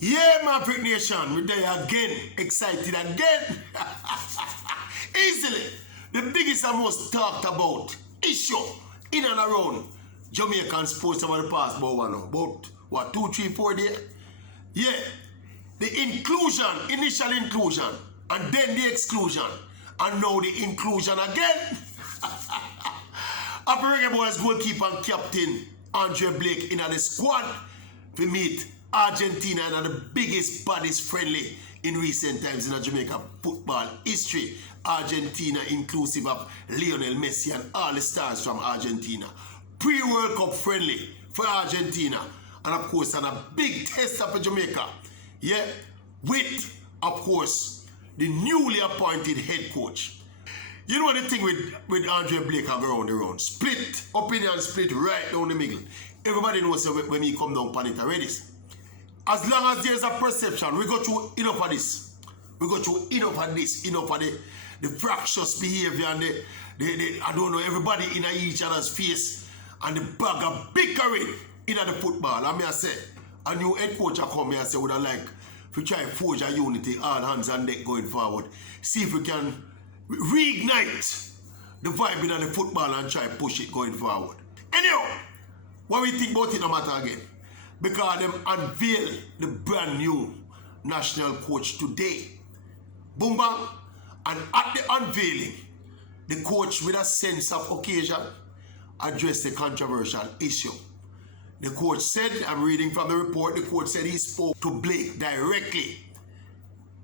Yeah, my Prick Nation, we're there again, excited again. Easily, the biggest and most talked about issue in and around Jamaican sports over the past about what, 2, 3, 4 days? Yeah, the inclusion, initial inclusion, and then the exclusion, and now the inclusion again. After REGGAE BOYZ goalkeeper and captain Andre Blake in the squad to meet Argentina and the biggest, baddest friendly in recent times in Jamaica football history. Argentina inclusive of Lionel Messi and all the stars from Argentina. Pre-World Cup friendly for Argentina. And of course, and a big tester for Jamaica. Yeah, with, of course, the newly appointed head coach. You know the thing with Andre Blake and go around the round. Split, opinion split right down the middle. Everybody knows when he come down on it already. As long as there's a perception, we go through enough of this. We go through enough of this, enough of the fractious behavior and the I don't know, everybody in each other's face and the bag of bickering in the football. I mean, I say, a new head coach come here and say, would I like to try to forge a unity, all hands on deck going forward. See if we can reignite the vibe in the football and try to push it going forward. Anyhow, what we think about it no matter again. Because them unveil the brand new national coach today. Boom bang. And at the unveiling, the coach with a sense of occasion addressed the controversial issue. The coach said, I'm reading from the report, the coach said he spoke to Blake directly.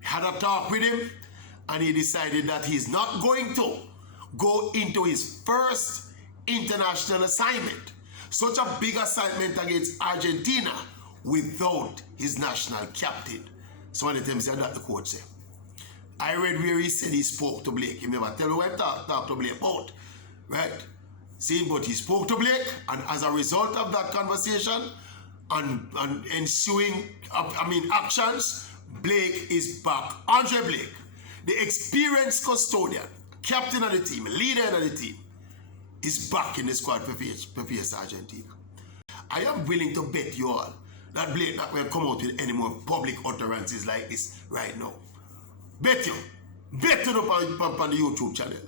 Had a talk with him and he decided that he's not going to go into his first international assignment. Such a big assignment against Argentina without his national captain. So one of them said that the coach said. I read where he said he spoke to Blake. He never tell you what talk to Blake about. Right? See, but he spoke to Blake, and as a result of that conversation and ensuing actions, Blake is back. Andre Blake, the experienced custodian, captain of the team, leader of the team, is back in the squad for face Argentina. I am willing to bet you all that Blake not will come out with any more public utterances like this right now. Bet you. Bet you up on the YouTube channel.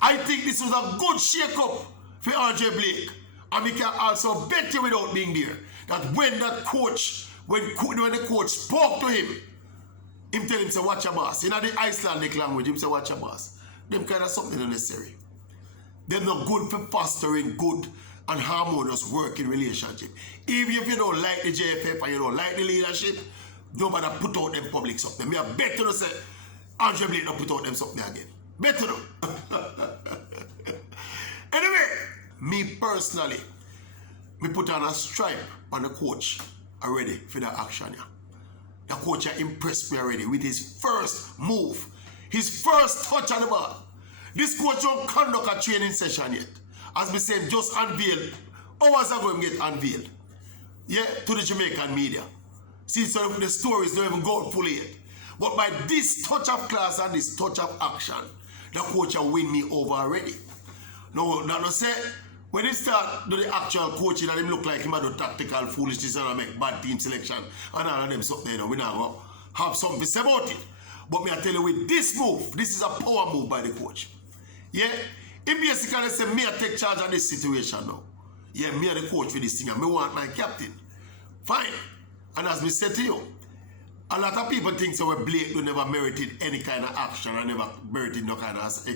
I think this was a good shake-up for Andre Blake. And we can also bet you without being there that when that coach, when the coach spoke to him tell him, say, watch your boss. In the Icelandic language, him say, watch your boss. Them kind of something unnecessary. They're not good for fostering good and harmonious working relationship. Even if you don't like the JFF and you don't like the leadership, nobody put out them public something. Me a bet to say, Andre Blake don't put out them something again. Bet to know. Anyway, me personally, me put on a stripe on the coach already for that action. Yeah. The coach impressed me already with his first move, his first touch on the ball. This coach don't conduct a training session yet. As we said, just unveiled. Hours ago, him get unveiled. Yeah, to the Jamaican media. See, so the stories don't even go fully yet. But by this touch of class and this touch of action, the coach will win me over already. No, say, when he start do the actual coaching and him look like him do tactical foolishness and make bad team selection and all of them something, you know, we not going to have something to say about it. But me I tell you, with this move, this is a power move by the coach. Yeah, he basically say, me I take charge of this situation now. Yeah, me are the coach for this thing and me want my captain. Fine. And as we said to you, a lot of people think so Blake never merited any kind of action and never merited no kind of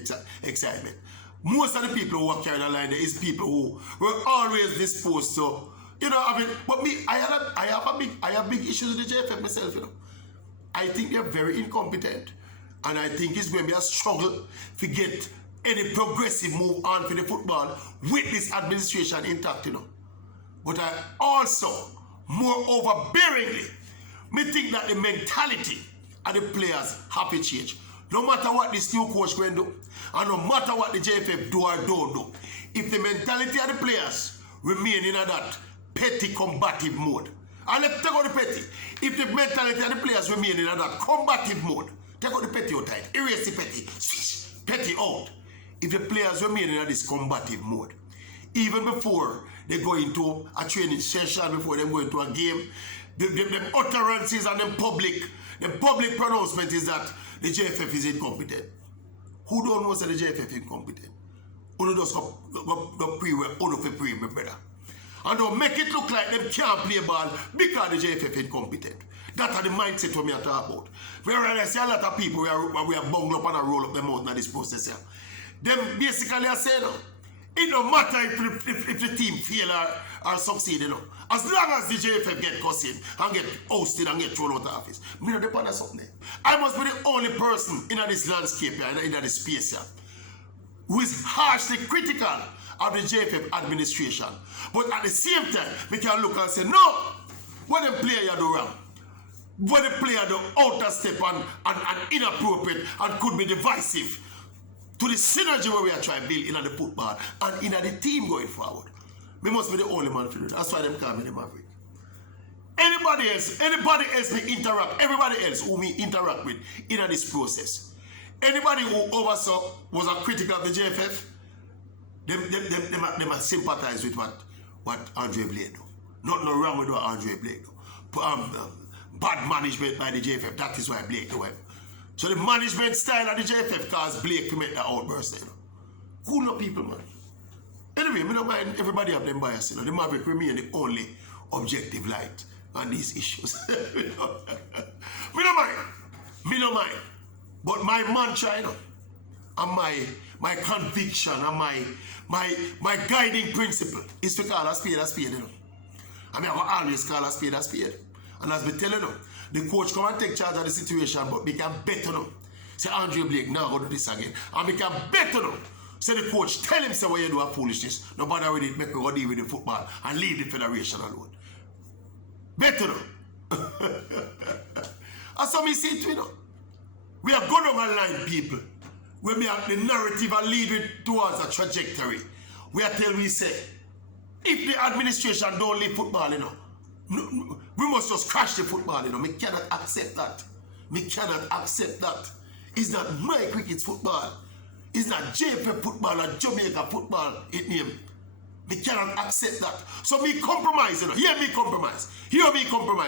excitement. Most of the people who are carrying the line there is people who were always disposed to, you know, I mean, but me, I have big issues with the JFF myself, you know. I think they're very incompetent. And I think it's going to be a struggle to get any progressive move on for the football with this administration intact, you know. But I also, more overbearingly, me think that the mentality of the players have to change. No matter what this new coach going to do, and no matter what the JFF do or don't do, if the mentality of the players remain in that petty combative mode, and let's take out the petty. If the mentality of the players remain in that combative mode, take out the petty out tight, erase the petty, switch, petty out. If the players remain in this combative mode, even before they go into a training session, before they go into a game, them utterances and them public pronouncement is that the JFF is incompetent. Who don't know that the JFF is incompetent? Who just go pray where all of the pray, my brother. And don't make it look like them can't play ball because the JFF is incompetent. That's the mindset we are talking about. Whereas I see a lot of people we are bungled up and roll up them out in this process here. Them basically are saying, it don't matter if the team fail or succeed, you know. As long as the JFF get cussed and get ousted and get thrown out of office, me not depend on something. I must be the only person in this landscape here, in this space here, who is harshly critical of the JFF administration. But at the same time, we can look and say, no, what the player do wrong? What the player do out of step and inappropriate and could be divisive to the synergy where we are trying to build in the football and in the team going forward. We must be the only man to do that. That's why them call me the Maverick. Anybody else we interact, everybody else who we interact with in this process. Anybody who oversaw was a critic of the JFF, them sympathize with what Andre Blake do. Nothing wrong with what Andre Blake do. Bad management by the JFF, that is why Blake do it. So the management style of the JFF caused Blake to make that outburst, you know. Cool up people, man. Anyway, me don't mind everybody have them bias, you know. The Maverick remain the only objective light on these issues. Me don't mind. But my mantra, you know, and my conviction and my guiding principle is to call a spade, you know. I mean, I will always call a spade. And as we tell you, the coach come and take charge of the situation, but we can better know. Say Andre Blake, now go do this again. And we can better know. Say the coach, tell him say what you do a foolishness. No bother with it, make me go deal with the football and leave the federation alone. Better know. And so me see it, you know. We are going on a line, people. When we have the narrative and lead it towards a trajectory. We are telling we say, if the administration don't leave football, you know, we must just crash the football, you know. Me cannot accept that. It's not my cricket football. It's not JFF football or Jamaica football, it name. Me cannot accept that. So me compromise, you know. Hear me compromise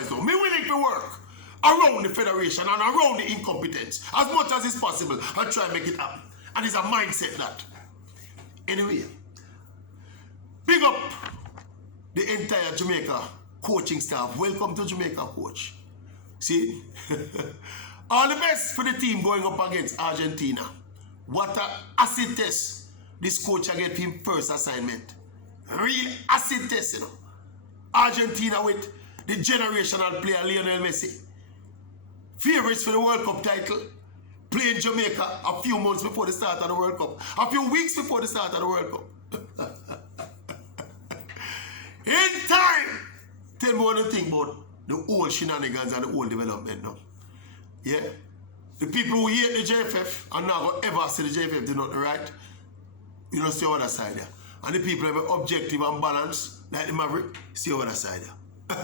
though. Me willing to work around the federation and around the incompetence as much as it's possible and try and make it happen. And it's a mindset that. Anyway, big up the entire Jamaica coaching staff. Welcome to Jamaica, coach. See? All the best for the team going up against Argentina. What an acid test this coach get him first assignment. Real acid test, you know. Argentina with the generational player Lionel Messi. Favorites for the World Cup title. Playing Jamaica a few months before the start of the World Cup. A few weeks before the start of the World Cup. In time! Tell me what you think about the old shenanigans and the old development now. Yeah? The people who hate the JFF and now ever say the JFF do nothing right, you don't see the other side there. And the people who are objective and balanced, like the Maverick, see the other side there.